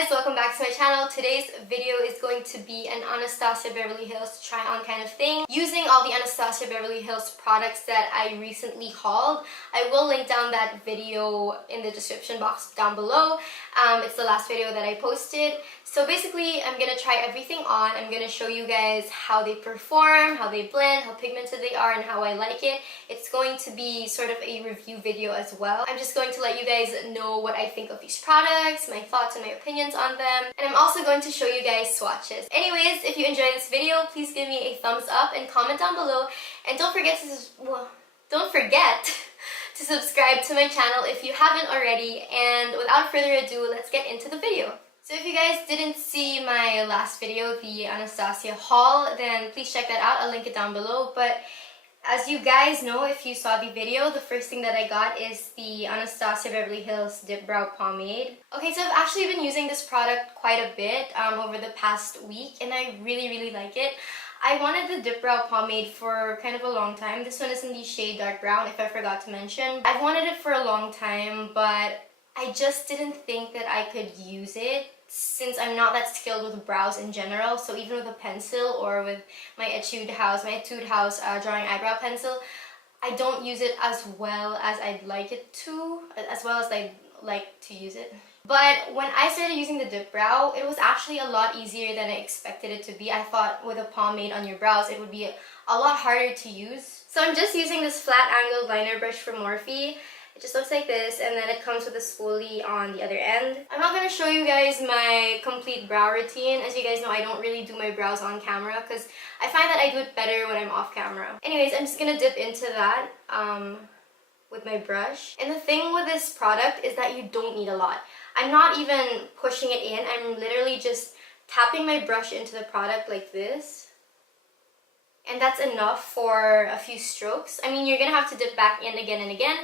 guys, welcome back to my channel. Today's video is going to be an Anastasia Beverly Hills try on kind of thing using all the Anastasia Beverly Hills products that I recently hauled. I will link down that video in the description box down below. It's the last video that I posted. So basically, I'm gonna try everything on. I'm gonna show you guys how they perform, how they blend, how pigmented they are, and how I like it. It's going to be sort of a review video as well. I'm just going to let you guys know what I think of these products, my thoughts and my opinions on them, and I'm also going to show you guys swatches. Anyways, if you enjoyed this video, please give me a thumbs up and comment down below, and don't forget to subscribe to my channel if you haven't already. And without further ado, let's get into the video. So if you guys didn't see my last video, the Anastasia haul, then please check that out. I'll link it down below. But as you guys know, if you saw the video, the first thing that I got is the Anastasia Beverly Hills Dipbrow Pomade. Okay, so I've actually been using this product quite a bit over the past week, and I really like it. I wanted the Dipbrow Pomade for kind of a long time. This one is in the shade Dark Brown, if I forgot to mention. I've wanted it for a long time, but I just didn't think that I could use it since I'm not that skilled with brows in general. So even with a pencil or with my Etude House drawing eyebrow pencil, I don't use it as well as I'd like it to, as well as I'd like to use it. But when I started using the Dipbrow, it was actually a lot easier than I expected it to be. I thought with a pomade on your brows, it would be a lot harder to use. So I'm just using this flat angled liner brush from Morphe. It just looks like this, and then it comes with a spoolie on the other end. I'm not going to show you guys my complete brow routine. As you guys know, I don't really do my brows on camera because I find that I do it better when I'm off camera. Anyways, I'm just going to dip into that with my brush. And the thing with this product is that you don't need a lot. I'm not even pushing it in. I'm literally just tapping my brush into the product like this. And that's enough for a few strokes. I mean, you're going to have to dip back in again and again.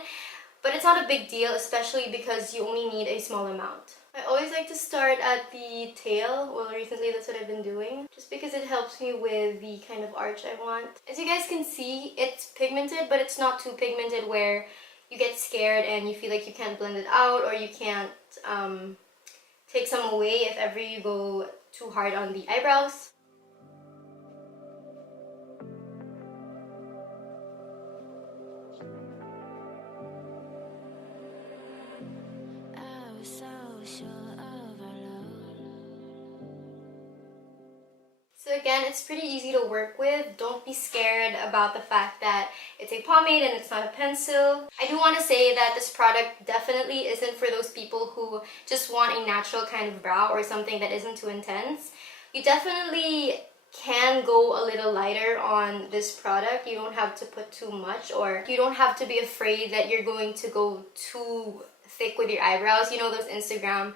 But it's not a big deal, especially because you only need a small amount. I always like to start at the tail. Well, recently that's what I've been doing, just because it helps me with the kind of arch I want. As you guys can see, it's pigmented, but it's not too pigmented where you get scared and you feel like you can't blend it out, or you can't take some away if ever you go too hard on the eyebrows. So again, it's pretty easy to work with. Don't be scared about the fact that it's a pomade and it's not a pencil. I do want to say that this product definitely isn't for those people who just want a natural kind of brow or something that isn't too intense. You definitely can go a little lighter on this product. You don't have to put too much, or you don't have to be afraid that you're going to go too thick with your eyebrows. You know, those Instagram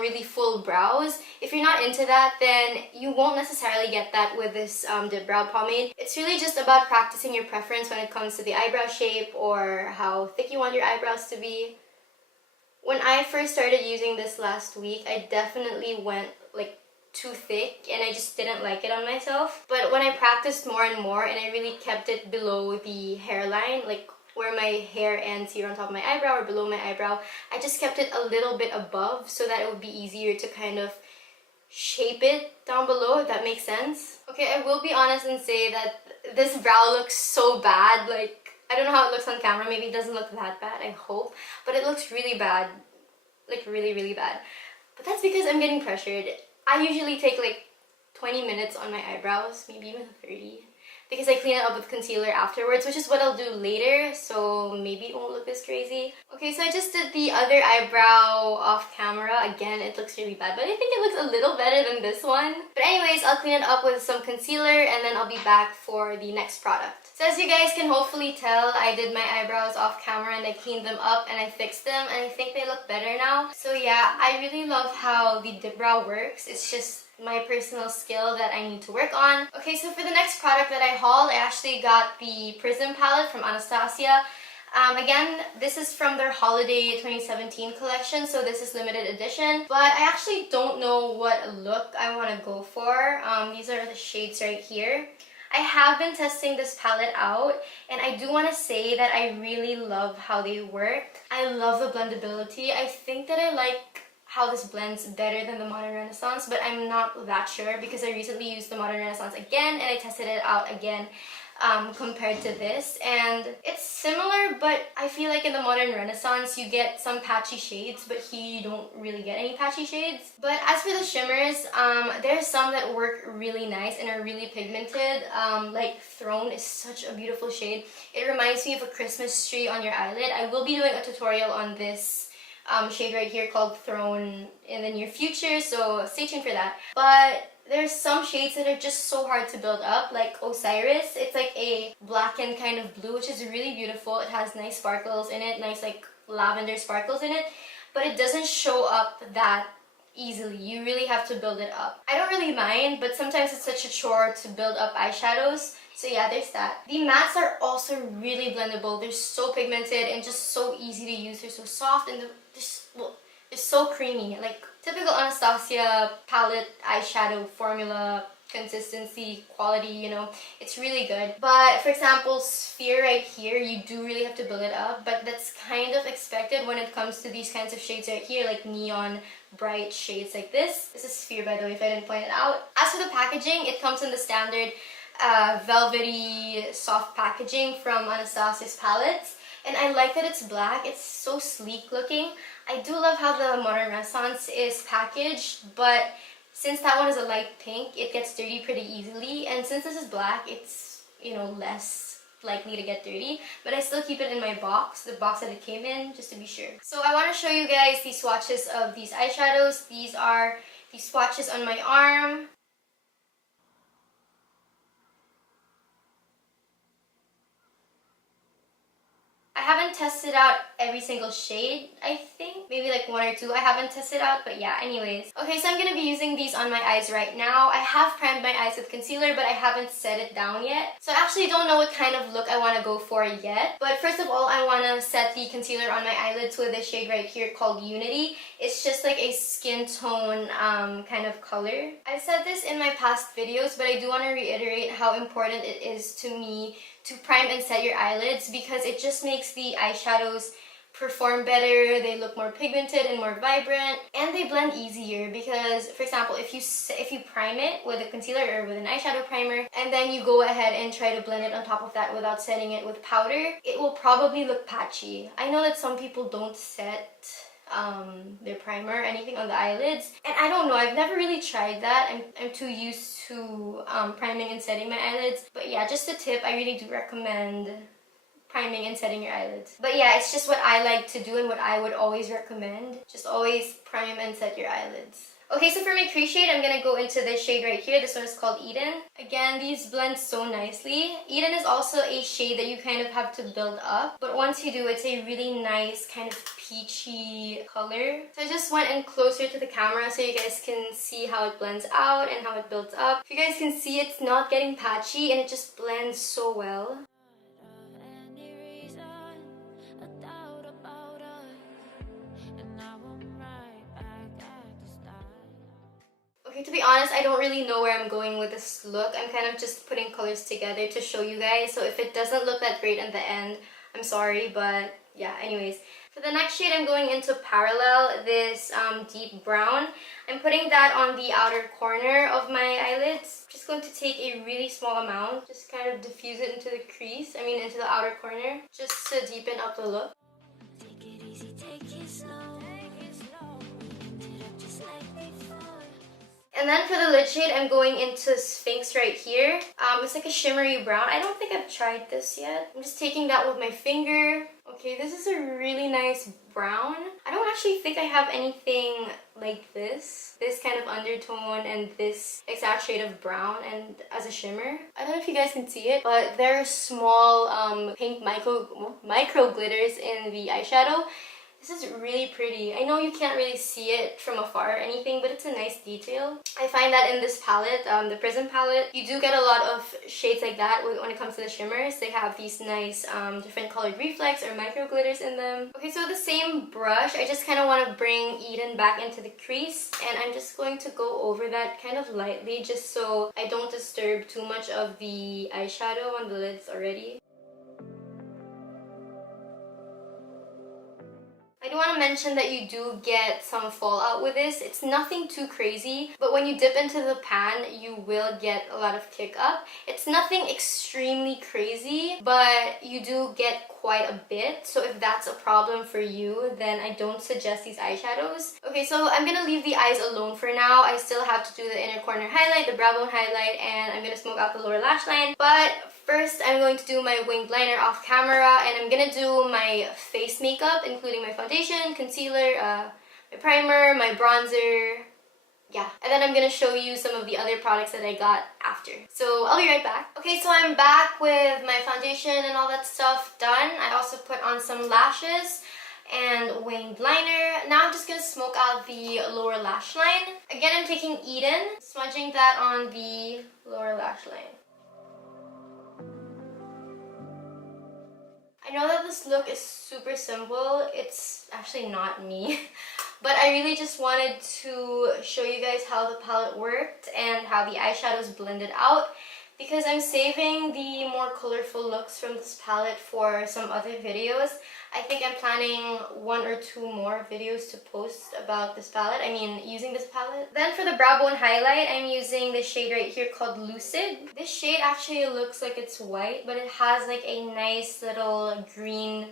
really full brows. If you're not into that, then you won't necessarily get that with this Dipbrow pomade. It's really just about practicing your preference when it comes to the eyebrow shape or how thick you want your eyebrows to be. When I first started using this last week, I definitely went like too thick and I just didn't like it on myself. But when I practiced more and more and I really kept it below the hairline, like where my hair ends here on top of my eyebrow or below my eyebrow, I just kept it a little bit above so that it would be easier to kind of shape it down below, if that makes sense. Okay, I will be honest and say that this brow looks so bad. Like, I don't know how it looks on camera. Maybe it doesn't look that bad, I hope. But it looks really bad. Like, really bad. But that's because I'm getting pressured. I usually take like 20 minutes on my eyebrows, maybe even 30. Because I clean it up with concealer afterwards, which is what I'll do later, so maybe it won't look this crazy. Okay, so I just did the other eyebrow off camera. Again, it looks really bad, but I think it looks a little better than this one. But anyways, I'll clean it up with some concealer and then I'll be back for the next product. So as you guys can hopefully tell, I did my eyebrows off camera and I cleaned them up and I fixed them, and I think they look better now. So yeah, I really love how the Dipbrow works. It's just my personal skill that I need to work on. Okay, so for the next product that I hauled, I actually got the Prism Palette from Anastasia. Again, this is from their Holiday 2017 collection, so this is limited edition. But I actually don't know what look I want to go for. These are the shades right here. I have been testing this palette out, and I do want to say that I really love how they work. I love the blendability. I think that I like how this blends better than the Modern Renaissance, but I'm not that sure because I recently used the Modern Renaissance again and I tested it out again compared to this, and it's similar, but I feel like in the Modern Renaissance you get some patchy shades, but here you don't really get any patchy shades. But as for the shimmers, there's some that work really nice and are really pigmented. Like Throne is such a beautiful shade. It reminds me of a Christmas tree on your eyelid. I will be doing a tutorial on this shade right here called Throne in the near future, so stay tuned for that. But there's some shades that are just so hard to build up, like Osiris. It's like a blackened kind of blue, which is really beautiful. It has nice sparkles in it, nice like lavender sparkles in it, but it doesn't show up that easily. You really have to build it up. I don't really mind, but sometimes it's such a chore to build up eyeshadows. So yeah, there's that. The mattes are also really blendable. They're so pigmented and just so easy to use. They're so soft and they're so creamy. Like typical Anastasia palette eyeshadow formula, consistency, quality, you know, it's really good. But for example, Sphere right here, you do really have to build it up, but that's kind of expected when it comes to these kinds of shades right here, like neon bright shades like this. This is Sphere, by the way, if I didn't point it out. As for the packaging, it comes in the standard velvety soft packaging from Anastasia's palettes, and I like that it's black. It's so sleek looking. I do love how the Modern Renaissance is packaged, but since that one is a light pink, it gets dirty pretty easily, and since this is black, it's, you know, less likely to get dirty. But I still keep it in my box, the box that it came in, just to be sure. So I want to show you guys the swatches of these eyeshadows. These are the swatches on my arm. I haven't tested out every single shade, I think. Maybe like one or two I haven't tested out, but yeah, anyways. Okay, so I'm going to be using these on my eyes right now. I have primed my eyes with concealer, but I haven't set it down yet. So I actually don't know what kind of look I want to go for yet. But first of all, I want to set the concealer on my eyelids with this shade right here called Unity. It's just like a skin tone kind of color. I've said this in my past videos, but I do want to reiterate how important it is to me to prime and set your eyelids, because it just makes the eyeshadows perform better, they look more pigmented and more vibrant, and they blend easier. Because for example, if you prime it with a concealer or with an eyeshadow primer and then you go ahead and try to blend it on top of that without setting it with powder, it will probably look patchy. I know that some people don't set their primer or anything on the eyelids, and I don't know, I've never really tried that. I'm too used to priming and setting my eyelids. But yeah, just a tip, I really do recommend priming and setting your eyelids. But yeah, it's just what I like to do and what I would always recommend. Just always prime and set your eyelids. Okay, so for my crease shade, I'm gonna go into this shade right here. This one is called Eden. Again, these blend so nicely. Eden is also a shade that you kind of have to build up, but once you do, it's a really nice kind of peachy color. So I just went in closer to the camera so you guys can see how it blends out and how it builds up. If you guys can see, it's not getting patchy and it just blends so well. Okay, to be honest, I don't really know where I'm going with this look. I'm kind of just putting colors together to show you guys. So if it doesn't look that great in the end, I'm sorry, but yeah, anyways. For the next shade, I'm going into Parallel, this deep brown. I'm putting that on the outer corner of my eyelids. I'm just going to take a really small amount, just kind of diffuse it into the crease, into the outer corner, just to deepen up the look. Take it easy, take it slow. And then for the lid shade, I'm going into Sphinx right here. It's like a shimmery brown. I don't think I've tried this yet. I'm just taking that with my finger. Okay, this is a really nice brown. I don't actually think I have anything like this. This kind of undertone and this exact shade of brown and as a shimmer. I don't know if you guys can see it, but there are small pink micro glitters in the eyeshadow. This is really pretty. I know you can't really see it from afar or anything, but it's a nice detail. I find that in this palette, the Prism Palette, you do get a lot of shades like that when it comes to the shimmers. They have these nice different colored reflex or micro glitters in them. Okay, so the same brush, I just kind of want to bring Eden back into the crease, and I'm just going to go over that kind of lightly just so I don't disturb too much of the eyeshadow on the lids already. I do want to mention that you do get some fallout with this. It's nothing too crazy, but when you dip into the pan, you will get a lot of kick up. It's nothing extremely crazy, but you do get quite a bit. So if that's a problem for you, then I don't suggest these eyeshadows. Okay, so I'm gonna leave the eyes alone for now. I still have to do the inner corner highlight, the brow bone highlight, and I'm gonna smoke out the lower lash line. But first, I'm going to do my winged liner off camera, and I'm gonna do my face makeup, including my foundation, concealer, my primer, my bronzer, yeah. And then I'm gonna show you some of the other products that I got after. So I'll be right back. Okay, so I'm back with my foundation and all that stuff done. I also put on some lashes and winged liner. Now I'm just gonna smoke out the lower lash line. Again, I'm taking Eden, smudging that on the lower lash line. I know that this look is super simple. It's actually not me. But I really just wanted to show you guys how the palette worked and how the eyeshadows blended out, because I'm saving the more colorful looks from this palette for some other videos. I think I'm planning 1 or 2 more videos to post about this palette. I mean, using this palette. Then for the brow bone highlight, I'm using this shade right here called Lucid. This shade actually looks like it's white, but it has like a nice little green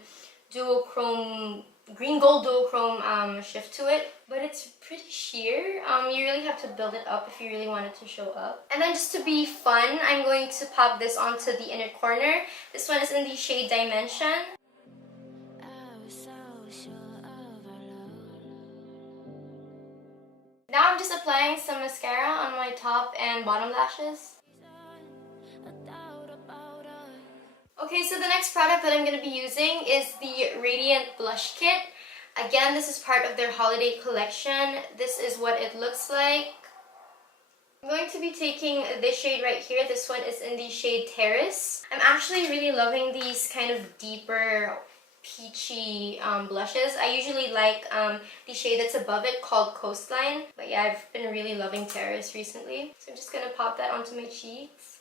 gold duochrome shift to it, but it's pretty sheer. You really have to build it up if you really want it to show up. And then just to be fun, I'm going to pop this onto the inner corner. This one is in the shade Dimension. Now I'm just applying some mascara on my top and bottom lashes. Okay, so the next product that I'm going to be using is the Radiant Blush Kit. Again, this is part of their holiday collection. This is what it looks like. I'm going to be taking this shade right here. This one is in the shade Terrace. I'm actually really loving these kind of deeper peachy blushes. I usually like the shade that's above it called Coastline. But yeah, I've been really loving Terrace recently. So I'm just going to pop that onto my cheeks.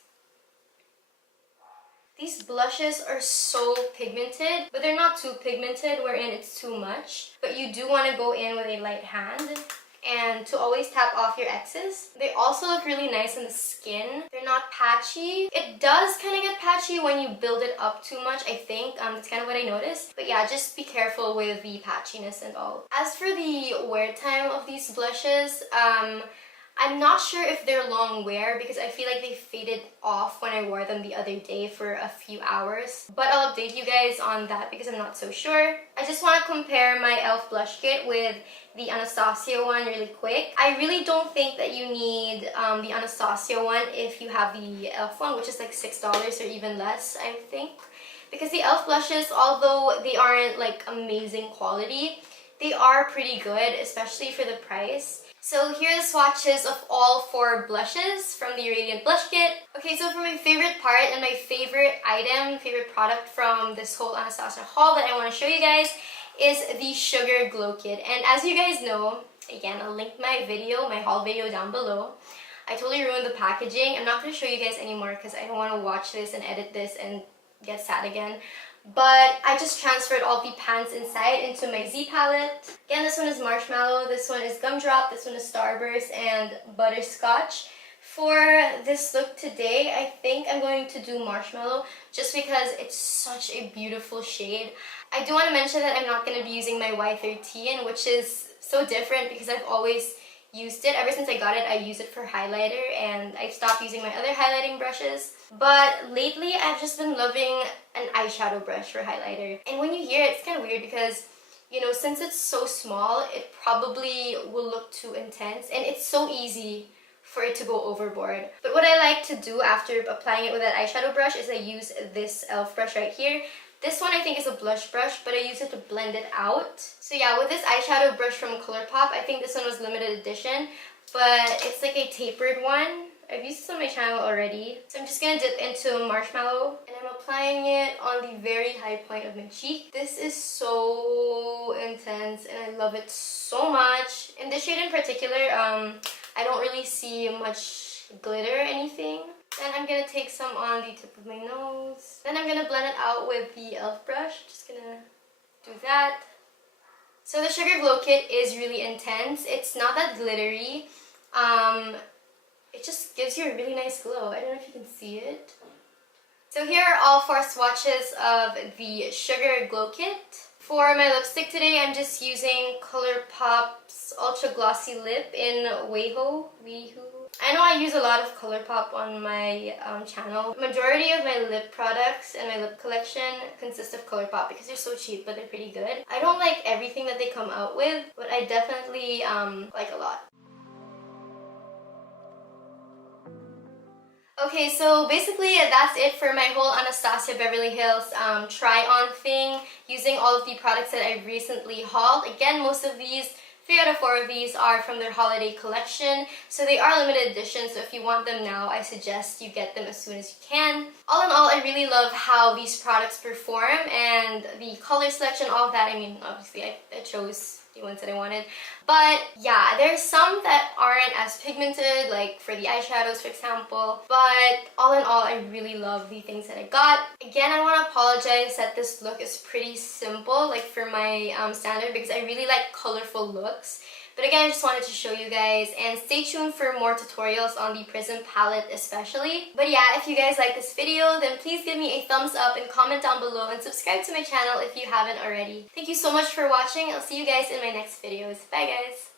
These blushes are so pigmented, but they're not too pigmented wherein it's too much. But you do want to go in with a light hand and to always tap off your excess. They also look really nice on the skin. They're not patchy. It does kind of get patchy when you build it up too much, I think. That's kind of what I noticed. But yeah, just be careful with the patchiness and all. As for the wear time of these blushes, I'm not sure if they're long wear because I feel like they faded off when I wore them the other day for a few hours. But I'll update you guys on that because I'm not so sure. I just want to compare my e.l.f. blush kit with the Anastasia one really quick. I really don't think that you need the Anastasia one if you have the e.l.f. one, which is like $6 or even less, I think. Because the e.l.f. blushes, although they aren't like amazing quality, they are pretty good, especially for the price. So here are the swatches of all 4 blushes from the Radiant Blush Kit. Okay, so for my favorite part and my favorite item, favorite product from this whole Anastasia haul that I want to show you guys is the Sugar Glow Kit. And as you guys know, again, I'll link my video, my haul video down below. I totally ruined the packaging. I'm not going to show you guys anymore because I don't want to watch this and edit this and get sad again. But I just transferred all the pans inside into my Z palette. Again, this one is Marshmallow, this one is Gumdrop, this one is Starburst, and Butterscotch. For this look today, I think I'm going to do Marshmallow just because it's such a beautiful shade. I do want to mention that I'm not going to be using my Y13, which is so different because I've always used it. Ever since I got it, I use it for highlighter and I've stopped using my other highlighting brushes. But lately, I've just been loving an eyeshadow brush for highlighter. And when you hear it, it's kind of weird because, you know, since it's so small, it probably will look too intense. And it's so easy for it to go overboard. But what I like to do after applying it with that eyeshadow brush is I use this e.l.f. brush right here. This one I think is a blush brush, but I use it to blend it out. So yeah, with this eyeshadow brush from ColourPop, I think this one was limited edition, but it's like a tapered one. I've used this on my channel already. So I'm just gonna dip into Marshmallow and I'm applying it on the very high point of my cheek. This is so intense and I love it so much. In this shade in particular, I don't really see much glitter or anything. Then I'm gonna take some on the tip of my nose. Then I'm gonna blend it out with the e.l.f. brush. Just gonna do that. So the Sugar Glow Kit is really intense. It's not that glittery. It just gives you a really nice glow. I don't know if you can see it. So here are all 4 swatches of the Sugar Glow Kit. For my lipstick today, I'm just using ColourPop's Ultra Glossy Lip in WeHo. I know I use a lot of ColourPop on my channel. Majority of my lip products and my lip collection consist of ColourPop because they're so cheap, but they're pretty good. I don't like everything that they come out with, but I definitely like a lot. Okay, so basically that's it for my whole Anastasia Beverly Hills try-on thing using all of the products that I recently hauled. Again, most of these, 3 out of 4 of these are from their holiday collection, so they are limited edition, so if you want them now, I suggest you get them as soon as you can. All in all, I really love how these products perform and the color selection, all of that. I mean, obviously I chose the ones that I wanted. But yeah, there's some that aren't as pigmented, like for the eyeshadows, for example. But all in all, I really love the things that I got. Again, I want to apologize that this look is pretty simple, like for my standard, because I really like colorful looks. But again, I just wanted to show you guys, and stay tuned for more tutorials on the Prism Palette especially. But yeah, if you guys like this video, then please give me a thumbs up and comment down below and subscribe to my channel if you haven't already. Thank you so much for watching. I'll see you guys in my next videos. Bye guys!